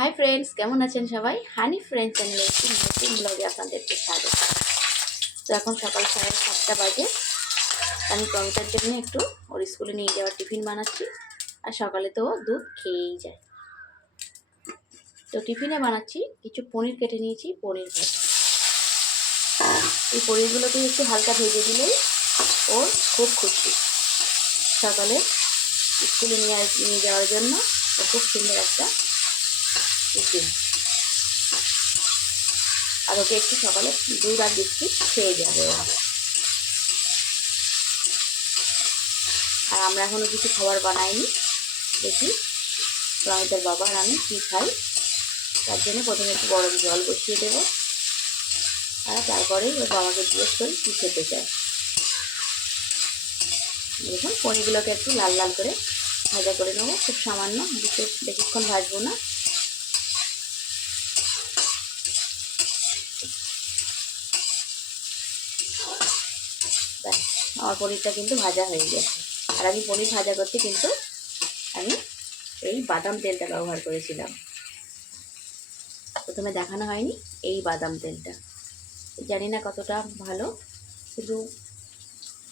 Hi friends কেমন আছেন সবাই? হানি ফ্রেন্ড চ্যানেলে একটি নতুন ব্লগে আপনাদেরকে স্বাগত। তো এখন সকাল সাড়ে সাতটা বাজে। আমি কমিটার জন্য একটু ওর স্কুলে নিয়ে যাওয়ার টিফিন বানাচ্ছি। আর সকালে তো দুধ খেয়েই যায়। তো টিফিনে বানাচ্ছি কিছু পনির কেটে নিয়েছি, পনির ভাজা। এই পনিরগুলোকে একটু হালকা ভেজে দিলেই ওর খুব খুশি। সকালে স্কুলে নিয়ে নিয়ে যাওয়ার জন্য খুব সুন্দর একটা আর ওকে একটু সকালে দুধ আর বিস্কিট খেয়ে যাবে আর আমরা এখনও কিছু খাবার বানাইনি, দেখি রমিতার বাবা আর আমি কী খাই। তার জন্য প্রথমে একটু গরম জল বসিয়ে দেবো। আর তারপরে ওর বাবাকে জিজ্ঞেস করি কী খেতে চায়। দেখুন, পনিরগুলোকে একটু লাল লাল করে ভাজা করে নেব। খুব সামান্য বেশিক্ষণ ভাজবো না। আমার পনিরটা কিন্তু ভাজা হয়ে গেছে। আর আমি পনির ভাজা করতে কিন্তু আমি এই বাদাম তেলটা ব্যবহার করেছিলাম। প্রথমে দেখানো হয়নি এই বাদাম তেলটা। জানি না কতটা ভালো শুধু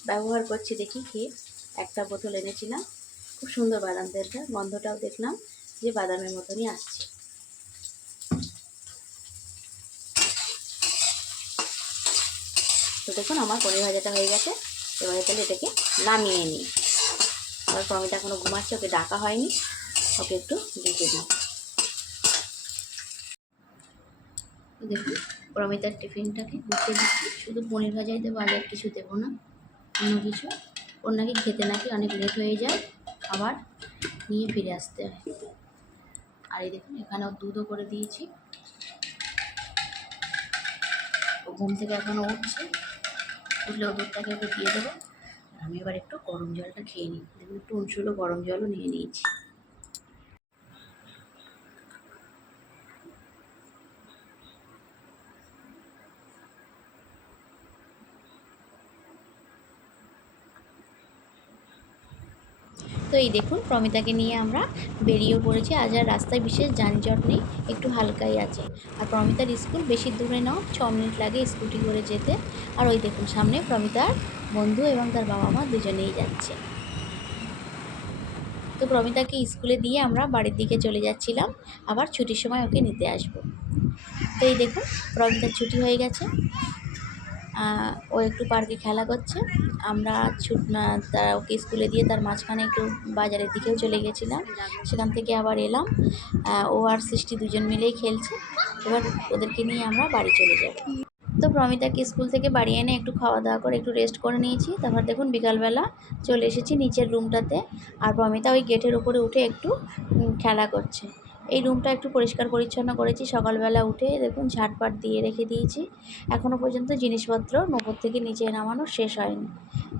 ব্যবহার করছি দেখি কি একটা বোতল এনেছিলাম, খুব সুন্দর বাদাম তেলটা, গন্ধটাও দেখলাম যে বাদামের মতনই আসছে। তো দেখুন আমার পনির ভাজাটা হয়ে গেছে। এবারে তাহলে এটাকে নামিয়ে নিই। আবার প্রমিতা এখনও ঘুমাচ্ছে, ওকে ডাকা হয়নি। ওকে একটু ডেকে দিই। দেখুন প্রমিতার টিফিনটাকে গুছিয়ে দিচ্ছি। শুধু পনির ভাজাই দেবো, আর কিছু দেবো না। অন্য কিছু। ওর নাকি খেতে নাকি অনেক লেট হয়ে যায়। আবার নিয়ে ফিরে আসতে হয়। আর এই দেখুন এখানে ওর দুধও করে দিয়েছি। ও ঘুম থেকে এখনও উঠছে। উঠলে ওদেরটাকে দিয়ে দেবো। আমি এবার একটু গরম জলটা খেয়ে নিই। দেখুন, একটু উনসুলো গরম জলও নিয়ে নিয়েছি। তো এই দেখুন, প্রমিতাকে নিয়ে আমরা বেরিয়েও পড়েছি। আজ আর রাস্তায় বিশেষ যানজট নেই, একটু হালকাই আছে। আর প্রমিতার স্কুল বেশি দূরে নাও, ছ মিনিট লাগে স্কুটি করে যেতে। আর ওই দেখুন, সামনে প্রমিতার বন্ধু এবং তার বাবা মা দুজনেই যাচ্ছে। তো প্রমিতাকে স্কুলে দিয়ে আমরা বাড়ির দিকে চলে যাচ্ছিলাম। আবার ছুটির সময় ওকে নিতে আসব। তো এই দেখুন, প্রমিতার ছুটি হয়ে গেছে। ও একটু পার্কে খেলা করছে। আমরা ছুট না- তা ওকে স্কুলে দিয়ে তার মাঝখানে একটু বাজারের দিকেও চলে গেছিলাম। সেখান থেকে আবার এলাম। ও আর সৃষ্টি দুজন মিলেই খেলছে। এবার ওদেরকে নিয়ে আমরা বাড়ি চলে যাব। তো প্রমিতাকে স্কুল থেকে বাড়ি এনে একটু খাওয়া দাওয়া করে একটু রেস্ট করে নিয়েছি। তারপর দেখুন বিকালবেলা চলে এসেছি নিচের রুমটাতে আর প্রমিতা ওই গেটের উপরে উঠে একটু খেলা করছে। এই রুমটা একটু পরিষ্কার পরিচ্ছন্ন করেছি। সকালবেলা উঠে দেখুন ঝাটপাট দিয়ে রেখে দিয়েছি। এখনও পর্যন্ত জিনিসপত্র নোপর থেকে নিচে নামানো শেষ হয়নি।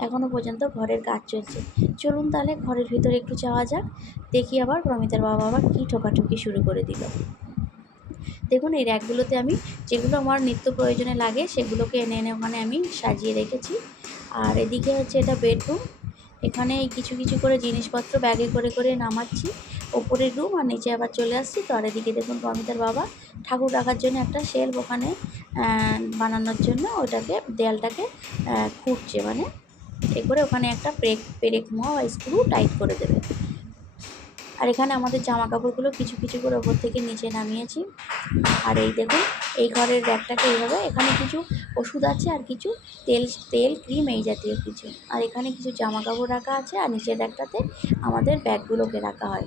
এখনও পর্যন্ত ঘরের কাজ চলছে। চলুন তাহলে ঘরের ভিতরে একটু যাওয়া যাক। দেখি আবার প্রমিতার বাবা আবার কী ঠোকাঠুকি শুরু করে দিল। দেখুন এই র্যাকগুলোতে আমি যেগুলো আমার নিত্য প্রয়োজনে লাগে সেগুলোকে এনে এনে ওখানে আমি সাজিয়ে রেখেছি। আর এদিকে হচ্ছে এটা বেডরুম। এখানে কিছু কিছু করে জিনিসপত্র ব্যাগে করে করে নামাচ্ছি। ওপরের রুম আর নিচে আবার চলে আসছি। তো আর এদিকে দেখুন প্রমিতার বাবা ঠাকুর রাখার জন্য একটা শেলফ ওখানে বানানোর জন্য ওটাকে, দেয়ালটাকে খুঁটছে মানে। এ করে ওখানে একটা পেরেক পেরেক মোয়া বা স্ক্রু টাইট করে দেবে। আর এখানে আমাদের জামা কাপড়গুলো কিছু কিছু করে ওপর থেকে নিচে নামিয়েছি। আর এই দেখুন, এই ঘরের র্যাকটাকে এইভাবে, এখানে কিছু ওষুধ আছে আর কিছু তেল তেল ক্রিম এই জাতীয় কিছু। আর এখানে কিছু জামা কাপড় রাখা আছে আর নিচের র্যাকটাতে আমাদের ব্যাগগুলোকে রাখা হয়।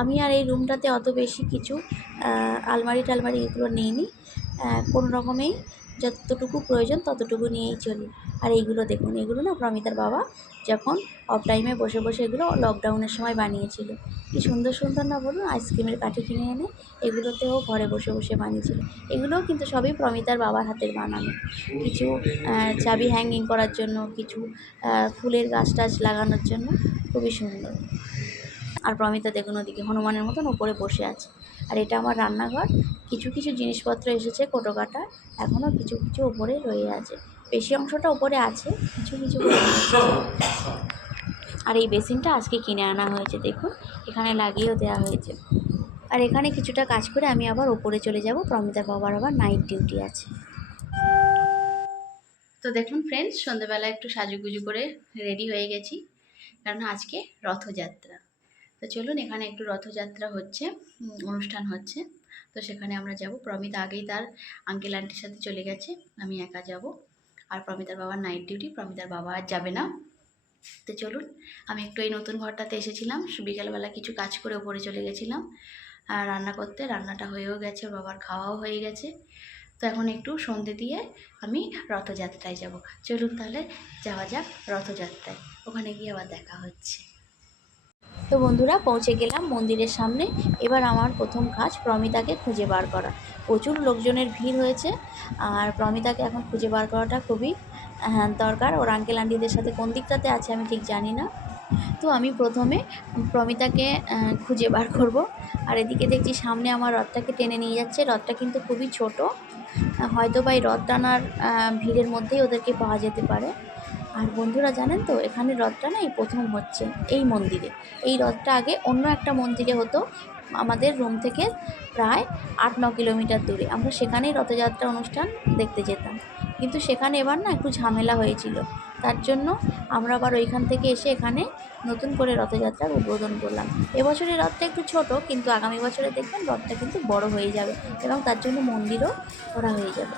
আমি আর এই রুমটাতে অত বেশি কিছু আলমারি টালমারি এগুলো নিইনি। কোনো রকমেই যতটুকু প্রয়োজন ততটুকু নিয়েই চলি। আর এইগুলো দেখুন, এগুলো না প্রমিতার বাবা যখন অফ টাইমে বসে বসে এগুলো লকডাউনের সময় বানিয়েছিল। কি সুন্দর সুন্দর না বলুন আইসক্রিমের কাঠি কিনে এনে এগুলোতেও ঘরে বসে বসে বানিয়েছিল। এগুলোও কিন্তু সবই প্রমিতার বাবার হাতের বানানো। কিছু চাবি হ্যাঙ্গিং করার জন্য, কিছু ফুলের গাছ টাছ লাগানোর জন্য খুবই সুন্দর। আর প্রমিতা দেখুন ওদিকে হনুমানের মতন ওপরে বসে আছে। আর এটা আমার রান্নাঘর। কিছু কিছু জিনিসপত্র এসেছে কোটো কাটা এখনও কিছু কিছু ওপরে রয়ে আছে। বেশি অংশটা ওপরে আছে, কিছু কিছু আর এই বেসিনটা আজকে কিনে আনা হয়েছে, দেখুন। এখানে লাগিয়েও দেওয়া হয়েছে। আর এখানে কিছুটা কাজ করে আমি আবার ওপরে চলে যাব। প্রমিতার বাবার আবার নাইট ডিউটি আছে। তো দেখুন ফ্রেন্ডস সন্ধ্যেবেলা একটু সাজুগুজু করে রেডি হয়ে গেছি। কারণ আজকে রথযাত্রা। তো চলুন এখানে একটু রথযাত্রা হচ্ছে অনুষ্ঠান হচ্ছে। তো সেখানে আমরা যাব। প্রমিতা আগেই তার আঙ্কেল আন্টির সাথে চলে গেছে, আমি একা যাব। আর প্রমিতার বাবার নাইট ডিউটি প্রমিতার বাবা আর যাবে না। তো চলুন, আমি একটু এই নতুন ঘরটাতে এসেছিলাম। বিকালবেলা কিছু কাজ করে ওপরে চলে গেছিলাম। আর রান্না করতে রান্নাটা হয়েও গেছে বাবার খাওয়াও হয়ে গেছে। তো এখন একটু সন্ধে দিয়ে আমি রথযাত্রায় যাব। চলুন তাহলে যাওয়া যাক রথযাত্রায়। ওখানে গিয়ে আবার দেখা হচ্ছে। তো বন্ধুরা পৌঁছে গেলাম মন্দিরের সামনে। এবার আমার প্রথম কাজ প্রমিতাকে খুঁজে বার করা। প্রচুর লোকজনের ভিড় হয়েছে আর প্রমিতাকে এখন খুঁজে বার করাটা খুবই হ্যাঁ, দরকার। ওর আঙ্কেল আন্টিদের সাথে কোন দিকটাতে আছে আমি ঠিক জানি না। তো আমি প্রথমে প্রমিতাকে খুঁজে বার করব। আর এদিকে দেখছি সামনে আমার রথটাকে টেনে নিয়ে যাচ্ছে। রথটা কিন্তু খুবই ছোট। হয়তো বা এই রথ টানার ভিড়ের মধ্যেই ওদেরকে পাওয়া যেতে পারে। আর বন্ধুরা জানেন তো, এখানে রথটা না এই প্রথম হচ্ছে, এই মন্দিরে। এই রথটা আগে অন্য একটা মন্দিরে হতো, আমাদের রুম থেকে প্রায় আট, ন কিলোমিটার দূরে। আমরা সেখানেই রথযাত্রা অনুষ্ঠান দেখতে যেতাম। কিন্তু সেখানে এবার না একটু ঝামেলা হয়েছিল। তার জন্য আমরা আবার ওইখান থেকে এসে এখানে নতুন করে রথযাত্রার উদ্বোধন করলাম। এবছরের রথটা একটু ছোট, কিন্তু আগামী বছরে দেখবেন রথটা কিন্তু বড় হয়ে যাবে এবং তার জন্য মন্দিরও করা হয়ে যাবে।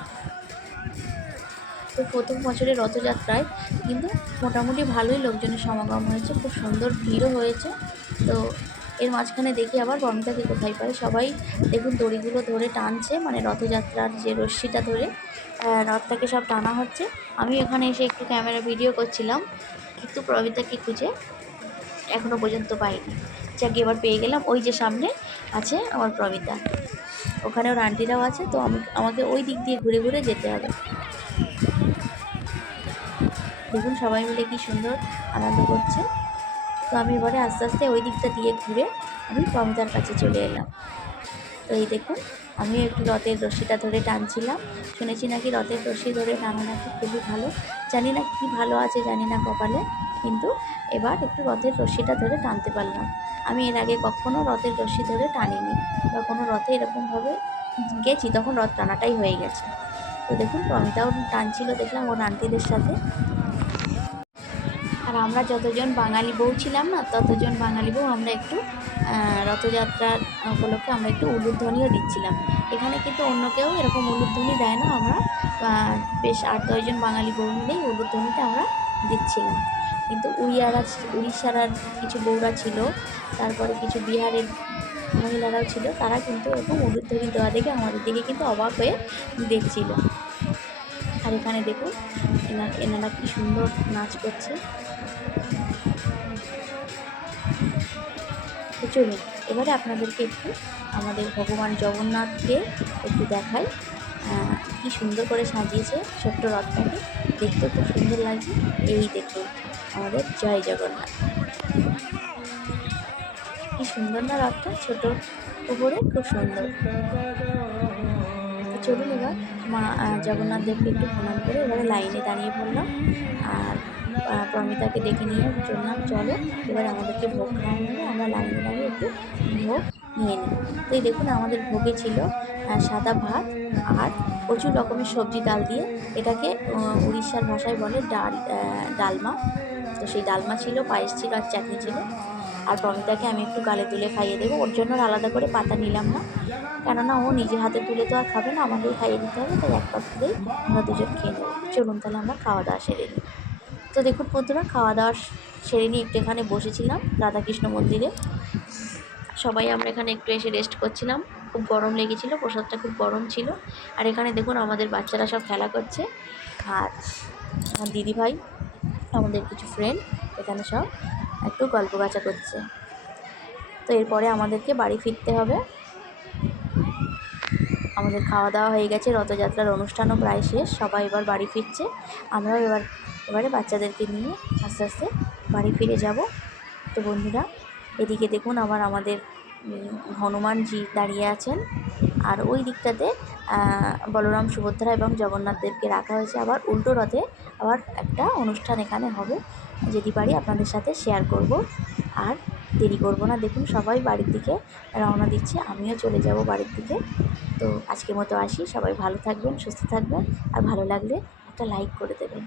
তো প্রথম বছরের রথযাত্রায়, কিন্তু মোটামুটি ভালোই লোকজনের সমাগম হয়েছে, খুব সুন্দর ভিড়ও হয়েছে। তো এর মাঝখানে দেখি আবার বমিতাকে কোথায় পাই সবাই দেখুন দড়িগুলো ধরে টানছে মানে রথযাত্রার যে রশ্মিটা ধরে রথটাকে সব টানা হচ্ছে। আমি এখানে এসে একটু ক্যামেরা ভিডিও করছিলাম, কিন্তু প্রবিতাকে খুঁজে এখনও পর্যন্ত পাইনি। যাকে, এবার পেয়ে গেলাম। ওই যে সামনে আছে আমার প্রমিতা ওখানে ওর আন্টিরাও আছে, তো আমাকে ওই দিক দিয়ে ঘুরে ঘুরে যেতে হবে। দেখুন সবাই মিলে কি সুন্দর আনন্দ করছে। তো আমি এবারে আস্তে আস্তে ওই দিকটা দিয়ে ঘুরে আমি প্রমিতার কাছে চলে এলাম। তো এই দেখুন, আমি একটু রথের রশিটা ধরে টানছিলাম। শুনেছি নাকি রথের রশি ধরে টানা নাকি খুবই ভালো। জানি না কি ভালো আছে, জানি না কপালে। কিন্তু এবার একটু রথের রশিটা ধরে টানতে পারলাম। আমি এর আগে কখনও রথের রশি ধরে টানিনি বা কোনো রথে এরকমভাবে গেছি, তখন রথ টানাটাই হয়ে গেছে। তো দেখুন প্রমিতাও টানছিল, দেখলাম ওর আন্টিদের সাথে। আর আমরা যতজন বাঙালি বউ ছিলাম না, ততজন বাঙালি বউ আমরা একটু রথযাত্রার উপলক্ষে আমরা একটু উলুধ্বনিও দিচ্ছিলাম। এখানে কিন্তু অন্য কেউ এরকম উলুধ্বনি দেয় না, আমরা বেশ আট দশজন বাঙালি বউ মিলেই উলুধ্বনিটা আমরা দিচ্ছিলাম। কিন্তু উড়িয়ারা উড়িষ্যার কিছু বউরা ছিল, তারপরে কিছু বিহারের মহিলারাও ছিল, তারা কিন্তু এরকম উলুধ্বনি দেওয়া দেখে আমাদের দিকে কিন্তু অবাক হয়ে দেখছিল। আর এখানে দেখুন এনা এনারা কি সুন্দর নাচ করছে। চলুন, এবারে আপনাদেরকে একটু আমাদের ভগবান জগন্নাথকে একটু দেখাই। কি সুন্দর করে সাজিয়েছে ছোট্ট রথটাকে। দেখতে খুব সুন্দর লাগছে। এই দেখুন, আমাদের জয় জগন্নাথ। কি সুন্দর না রথটা, ছোট উপরে খুব সুন্দর। চলুন এবার মা জগন্নাথ দেবকে একটু প্রণাম করে এবারে লাইনে দাঁড়িয়ে পড়লাম। আর প্রমিতাকে ডেকে নিয়ে চললাম চলো, এবার আমাদেরকে ভোগ খাওয়ানো হলে আমরা লাইনে দাঁড়িয়ে একটু ভোগ নিয়ে নিই তো এই দেখুন, আমাদের ভোগে ছিল সাদা ভাত আর প্রচুর রকমের সবজি ডাল দিয়ে এটাকে উড়িষ্যার ভাষায় বলে ডাল ডালমা। তো সেই ডালমা ছিল, পায়েস ছিল আর চাটনি ছিল। আর প্রমিতাকে আমি একটু গালে তুলে খাইয়ে দেবো, ওর জন্য আলাদা করে পাতা নিলাম না। কেননা ও নিজে হাতে তুলে তো আর খাবে না, আমাকেই খাইয়ে দিতে হবে, তাই এক পাত দিলেই আমরা দুজন খেয়ে নেব। চলুন তাহলে আমরা খাওয়া দাওয়া সেরে নিই। তো দেখুন বন্ধুরা খাওয়া দাওয়া সেরে নিয়ে একটু এখানে বসেছিলাম, রাধাকৃষ্ণ মন্দিরে। সবাই আমরা এখানে একটু এসে রেস্ট করছিলাম। খুব গরম লেগেছিলো, প্রসাদটা খুব গরম ছিল। আর এখানে দেখুন আমাদের বাচ্চারা সব খেলা করছে। আর আমার দিদিভাই, আমাদের কিছু ফ্রেন্ড এখানে সব একটু গল্প গাছা করছে। তো এরপরে আমাদেরকে বাড়ি ফিরতে হবে। আমাদের খাওয়া দাওয়া হয়ে গেছে, রথযাত্রার অনুষ্ঠানও প্রায় শেষ, সবাই এবার বাড়ি ফিরছে। আমরাও এবার, এবারে বাচ্চাদেরকে নিয়ে আস্তে আস্তে বাড়ি ফিরে যাব। তো বন্ধুরা, এদিকে দেখুন আবার আমাদের হনুমানজি দাঁড়িয়ে আছেন। আর ওই দিকটাতে বলরাম সুভদ্রা এবং জগন্নাথ দেবকে রাখা হয়েছে। আবার উল্টো রথে আবার একটা অনুষ্ঠান এখানে হবে যদি পারি আপনাদের সাথে শেয়ার করব। আর দেরি করব না। দেখুন, সবাই বাড়ির দিকে রওনা দিচ্ছে, আমিও চলে যাব বাড়ির দিকে। তো আজকের মতো আসি। সবাই ভালো থাকবেন, সুস্থ থাকবেন, আর ভালো লাগলে একটা লাইক করে দেবেন।